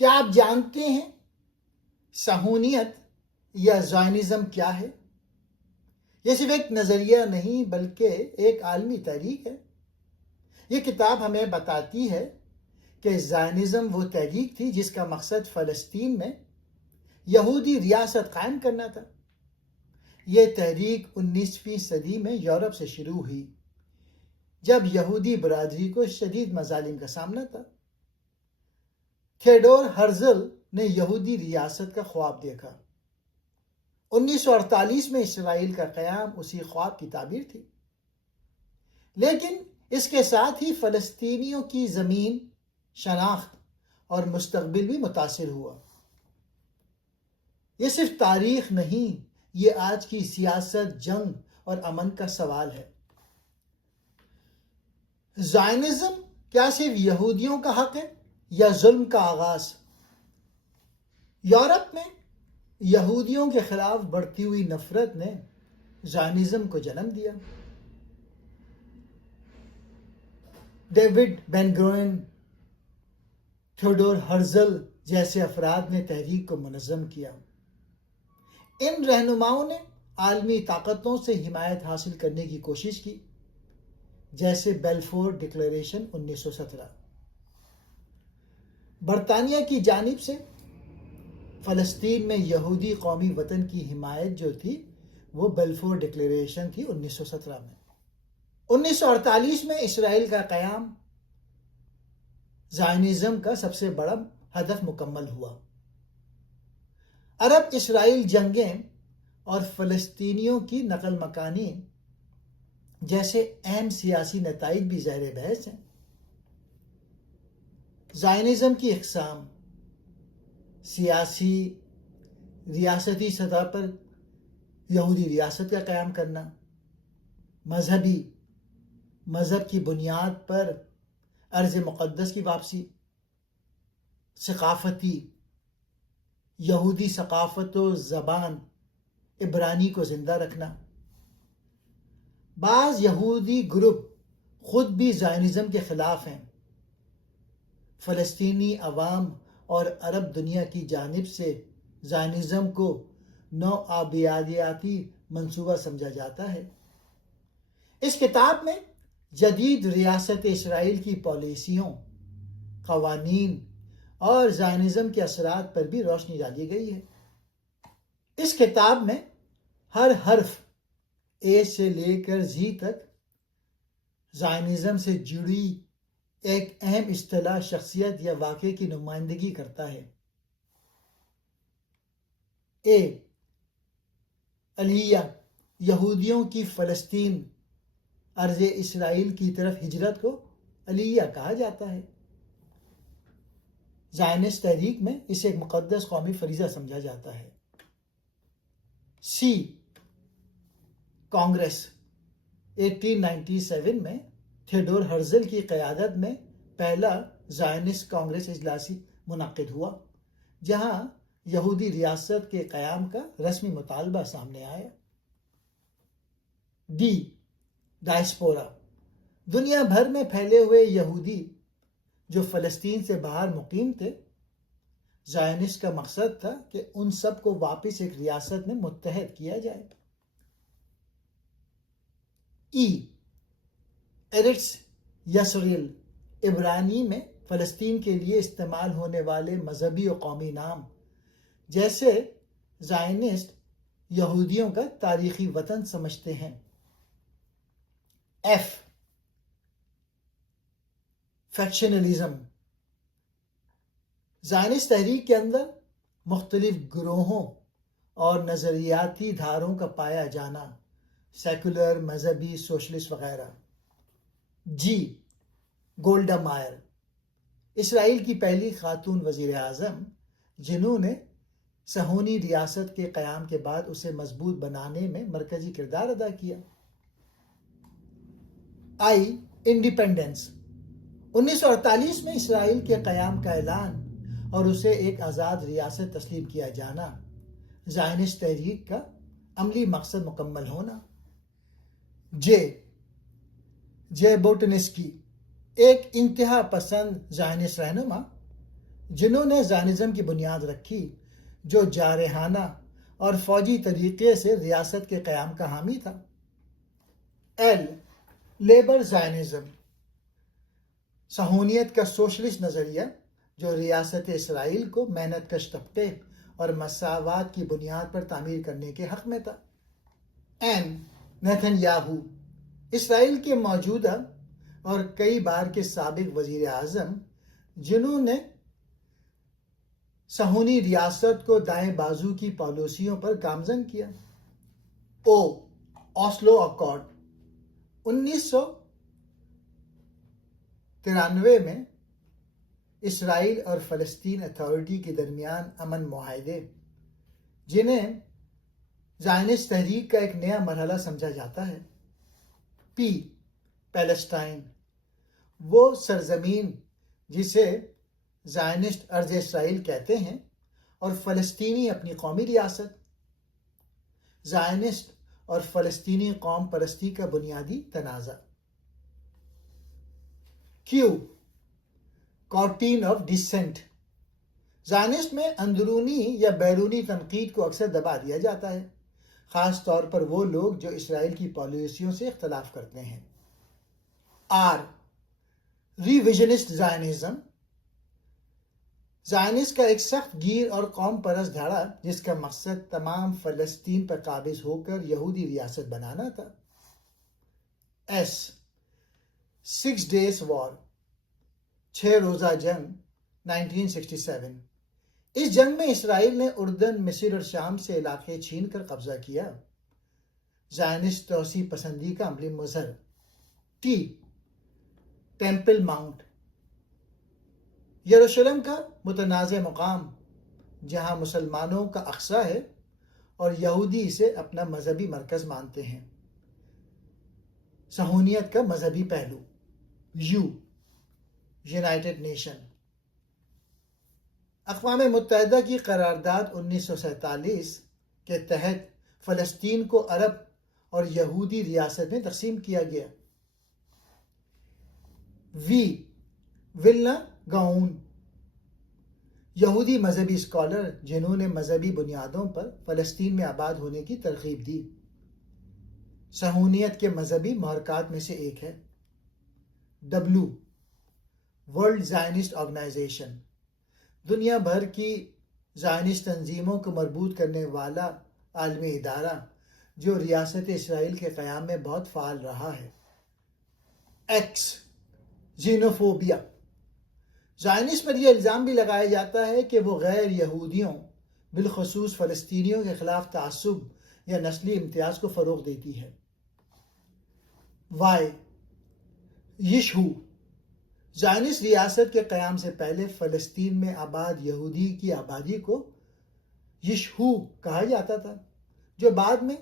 کیا آپ جانتے ہیں صہیونیت یا زائنزم کیا ہے؟ یہ صرف ایک نظریہ نہیں بلکہ ایک عالمی تحریک ہے۔ یہ کتاب ہمیں بتاتی ہے کہ زائنزم وہ تحریک تھی جس کا مقصد فلسطین میں یہودی ریاست قائم کرنا تھا۔ یہ تحریک 19ویں صدی میں یورپ سے شروع ہوئی جب یہودی برادری کو شدید مظالم کا سامنا تھا۔ تھیوڈور ہرزل نے یہودی ریاست کا خواب دیکھا۔ 1948 میں اسرائیل کا قیام اسی خواب کی تعبیر تھی، لیکن اس کے ساتھ ہی فلسطینیوں کی زمین، شناخت اور مستقبل بھی متاثر ہوا۔ یہ صرف تاریخ نہیں، یہ آج کی سیاست، جنگ اور امن کا سوال ہے۔ زائنزم کیا صرف یہودیوں کا حق ہے یا ظلم کا آغاز؟ یورپ میں یہودیوں کے خلاف بڑھتی ہوئی نفرت نے زائنزم کو جنم دیا۔ ڈیوڈ بین گورن، تھیوڈور ہرزل جیسے افراد نے تحریک کو منظم کیا۔ ان رہنماؤں نے عالمی طاقتوں سے حمایت حاصل کرنے کی کوشش کی، جیسے بیلفور ڈکلیریشن 1917۔ برطانیہ کی جانب سے فلسطین میں یہودی قومی وطن کی حمایت جو تھی وہ بیلفور ڈکلیریشن تھی 1917 میں۔ 1948 میں اسرائیل کا قیام زائنزم کا سب سے بڑا ہدف مکمل ہوا۔ عرب اسرائیل جنگیں اور فلسطینیوں کی نقل مکانی جیسے اہم سیاسی نتائج بھی زیر بحث ہیں۔ زائنزم کی اقسام: سیاسی، ریاستی سطح پر یہودی ریاست کا قیام کرنا، مذہبی، مذہب کی بنیاد پر ارض مقدس کی واپسی، ثقافتی، یہودی ثقافت و زبان عبرانی کو زندہ رکھنا۔ بعض یہودی گروپ خود بھی زائنزم کے خلاف ہیں۔ فلسطینی عوام اور عرب دنیا کی جانب سے زائنزم کو نوآبادیاتی منصوبہ سمجھا جاتا ہے۔ اس کتاب میں جدید ریاست اسرائیل کی پالیسیوں، قوانین اور زائنزم کے اثرات پر بھی روشنی ڈالی گئی ہے۔ اس کتاب میں ہر حرف اے سے لے کر زی تک زائنزم سے جڑی ایک اہم اصطلاح، شخصیت یا واقعے کی نمائندگی کرتا ہے۔ اے، علیہ، یہودیوں کی فلسطین ارض اسرائیل کی طرف ہجرت کو علیہ کہا جاتا ہے۔ زائنسٹ تحریک میں اسے ایک مقدس قومی فریضہ سمجھا جاتا ہے۔ سی، کانگریس، 1897 میں تھیوڈور ہرزل کی قیادت میں پہلا زائنسٹ کانگریس اجلاس منعقد ہوا، جہاں یہودی ریاست کے قیام کا رسمی مطالبہ سامنے آیا۔ ڈی، ڈائسپورا، دنیا بھر میں پھیلے ہوئے یہودی جو فلسطین سے باہر مقیم تھے۔ زائنسٹ کا مقصد تھا کہ ان سب کو واپس ایک ریاست میں متحد کیا جائے۔ ای، ایرٹس یسریل، عبرانی میں فلسطین کے لیے استعمال ہونے والے مذہبی و قومی نام، جیسے زائنسٹ یہودیوں کا تاریخی وطن سمجھتے ہیں۔ ایف، فیکشنلزم، زائنسٹ تحریک کے اندر مختلف گروہوں اور نظریاتی دھاروں کا پایا جانا، سیکولر، مذہبی، سوشلسٹ وغیرہ۔ جی، گولڈا مائر، اسرائیل کی پہلی خاتون وزیر اعظم جنہوں نے صہیونی ریاست کے قیام کے بعد اسے مضبوط بنانے میں مرکزی کردار ادا کیا۔ آئی، انڈیپینڈنس، 1948 میں اسرائیل کے قیام کا اعلان اور اسے ایک آزاد ریاست تسلیم کیا جانا، زائنسٹ تحریک کا عملی مقصد مکمل ہونا۔ جے بوٹنسکی، ایک انتہا پسند زائنسٹ رہنما جنہوں نے زائنزم کی بنیاد رکھی، جو جارحانہ اور فوجی طریقے سے ریاست کے قیام کا حامی تھا۔ ایل لیبر زائنزم، صہیونیت کا سوشلسٹ نظریہ جو ریاست اسرائیل کو محنت کش طبقے اور مساوات کی بنیاد پر تعمیر کرنے کے حق میں تھا۔ این نیتن یاہو، اسرائیل کے موجودہ اور کئی بار کے سابق وزیر اعظم جنہوں نے صہیونی ریاست کو دائیں بازو کی پالیسیوں پر گامزن کیا۔ او اوسلو اکارڈ، 1993 میں اسرائیل اور فلسطین اتھارٹی کے درمیان امن معاہدے، جنہیں زائنسٹ تحریک کا ایک نیا مرحلہ سمجھا جاتا ہے۔ پی پیلسٹائن، وہ سرزمین جسے زائنسٹ ارض اسرائیل کہتے ہیں، اور فلسطینی اپنی قومی ریاست۔ زائنسٹ اور فلسطینی قوم پرستی کا بنیادی تنازع۔ کیو کارٹین آف ڈسینٹ، زائنسٹ میں اندرونی یا بیرونی تنقید کو اکثر دبا دیا جاتا ہے، خاص طور پر وہ لوگ جو اسرائیل کی پالیسیوں سے اختلاف کرتے ہیں۔ آر ریویژنسٹ زائنزم، زائنسٹ کا ایک سخت گیر اور قوم پرست دھڑا جس کا مقصد تمام فلسطین پر قابض ہو کر یہودی ریاست بنانا تھا۔ ایس 6 Days War، 6 روزہ جنگ 1967۔ اس جنگ میں اسرائیل نے اردن، مصر اور شام سے علاقے چھین کر قبضہ کیا۔ زائنسٹ توسیع پسندی کا عملی مظہر۔ ٹی ٹیمپل ماؤنٹ، یروشلم کا متنازع مقام جہاں مسلمانوں کا اقصی ہے اور یہودی اسے اپنا مذہبی مرکز مانتے ہیں۔ صہیونیت کا مذہبی پہلو۔ یو یونائٹڈ نیشن، اقوام متحدہ کی قرارداد 1947 کے تحت فلسطین کو عرب اور یہودی ریاست میں تقسیم کیا گیا۔ وی ولنا گاؤن، یہودی مذہبی اسکالر جنہوں نے مذہبی بنیادوں پر فلسطین میں آباد ہونے کی ترغیب دی۔ صہیونیت کے مذہبی محرکات میں سے ایک ہے۔ ڈبلو ورلڈ زائنسٹ آرگنائزیشن، دنیا بھر کی زائنسٹ تنظیموں کو مربوط کرنے والا عالمی ادارہ جو ریاست اسرائیل کے قیام میں بہت فعال رہا ہے۔ ایکس زینوفوبیا، زائنسٹ پر یہ الزام بھی لگایا جاتا ہے کہ وہ غیر یہودیوں بالخصوص فلسطینیوں کے خلاف تعصب یا نسلی امتیاز کو فروغ دیتی ہے۔ وائی یشہو، زائنسٹ ریاست کے قیام سے پہلے فلسطین میں آباد یہودی کی آبادی کو یشہو کہا جاتا تھا، جو بعد میں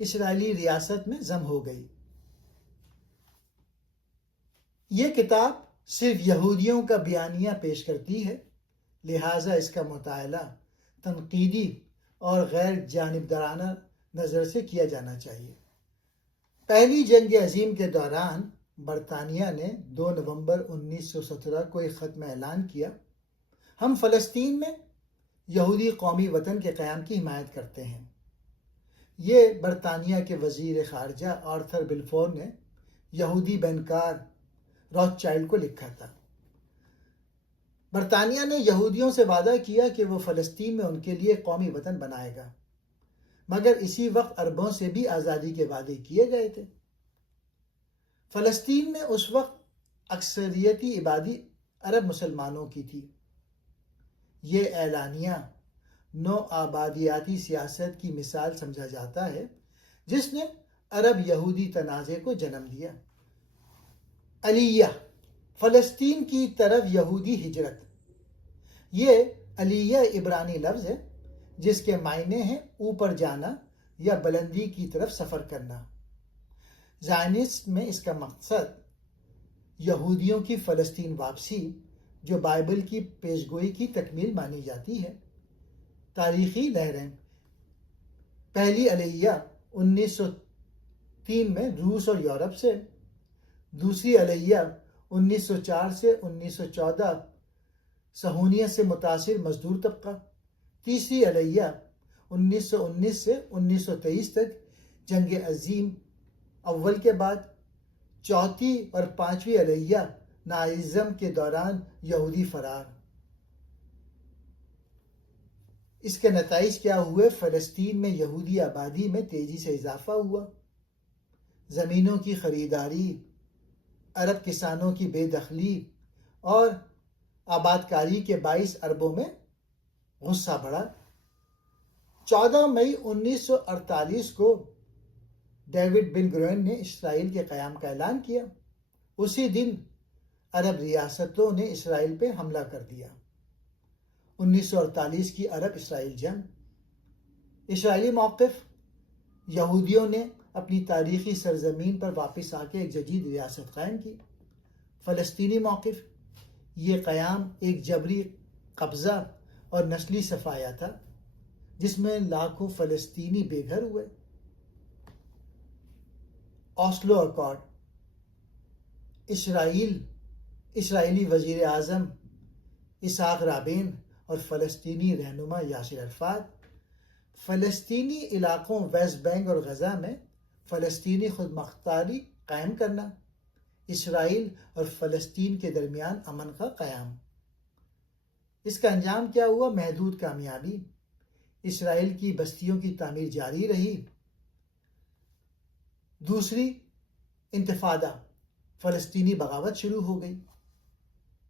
اسرائیلی ریاست میں ضم ہو گئی۔ یہ کتاب صرف یہودیوں کا بیانیہ پیش کرتی ہے، لہٰذا اس کا مطالعہ تنقیدی اور غیر جانبدارانہ نظر سے کیا جانا چاہیے۔ پہلی جنگ عظیم کے دوران برطانیہ نے 2 نومبر 1917 کو ایک خط میں اعلان کیا، ہم فلسطین میں یہودی قومی وطن کے قیام کی حمایت کرتے ہیں۔ یہ برطانیہ کے وزیر خارجہ آرتھر بلفور نے یہودی بینکار روتھ چائلڈ کو لکھا تھا۔ برطانیہ نے یہودیوں سے وعدہ کیا کہ وہ فلسطین میں ان کے لیے قومی وطن بنائے گا، مگر اسی وقت عربوں سے بھی آزادی کے وعدے کیے گئے تھے۔ فلسطین میں اس وقت اکثریتی آبادی عرب مسلمانوں کی تھی۔ یہ اعلانیہ نو آبادیاتی سیاست کی مثال سمجھا جاتا ہے جس نے عرب یہودی تنازع کو جنم دیا۔ علیہ، فلسطین کی طرف یہودی ہجرت، یہ علیہ عبرانی لفظ ہے جس کے معنی ہیں اوپر جانا یا بلندی کی طرف سفر کرنا۔ زائنسٹ میں اس کا مقصد یہودیوں کی فلسطین واپسی، جو بائبل کی پیشگوئی کی تکمیل مانی جاتی ہے۔ تاریخی لہریں، پہلی علیہ 1903 میں روس اور یورپ سے، دوسری علیہ 1904 سے 1914 صہیونیت سے متاثر مزدور طبقہ، تیسری علیہ 1919 سے 1923 تک جنگ عظیم اول کے بعد، چوتھی اور پانچویں علیہ نازism کے دوران یہودی فرار۔ اس کے نتائج کیا ہوئے؟ فلسطین میں یہودی آبادی میں تیزی سے اضافہ ہوا، زمینوں کی خریداری، عرب کسانوں کی بے دخلی اور آباد کاری کے باعث عربوں میں غصہ بڑھا۔ 14 مئی 1948 کو ڈیوڈ بن گورین نے اسرائیل کے قیام کا اعلان کیا۔ اسی دن عرب ریاستوں نے اسرائیل پہ حملہ کر دیا۔ 1948 کی عرب اسرائیل جنگ۔ اسرائیلی موقف: یہودیوں نے اپنی تاریخی سرزمین پر واپس آ کے ایک جدید ریاست قائم کی۔ فلسطینی موقف: یہ قیام ایک جبری قبضہ اور نسلی صفایا تھا جس میں لاکھوں فلسطینی بے گھر ہوئے۔ اوسلو اکارڈ: اسرائیلی وزیر اعظم اسحاق رابین اور فلسطینی رہنما یاسر عرفات، فلسطینی علاقوں ویسٹ بینک اور غزہ میں فلسطینی خود مختاری قائم کرنا، اسرائیل اور فلسطین کے درمیان امن کا قیام۔ اس کا انجام کیا ہوا؟ محدود کامیابی۔ اسرائیل کی بستیوں کی تعمیر جاری رہی۔ دوسری انتفاضہ، فلسطینی بغاوت شروع ہو گئی۔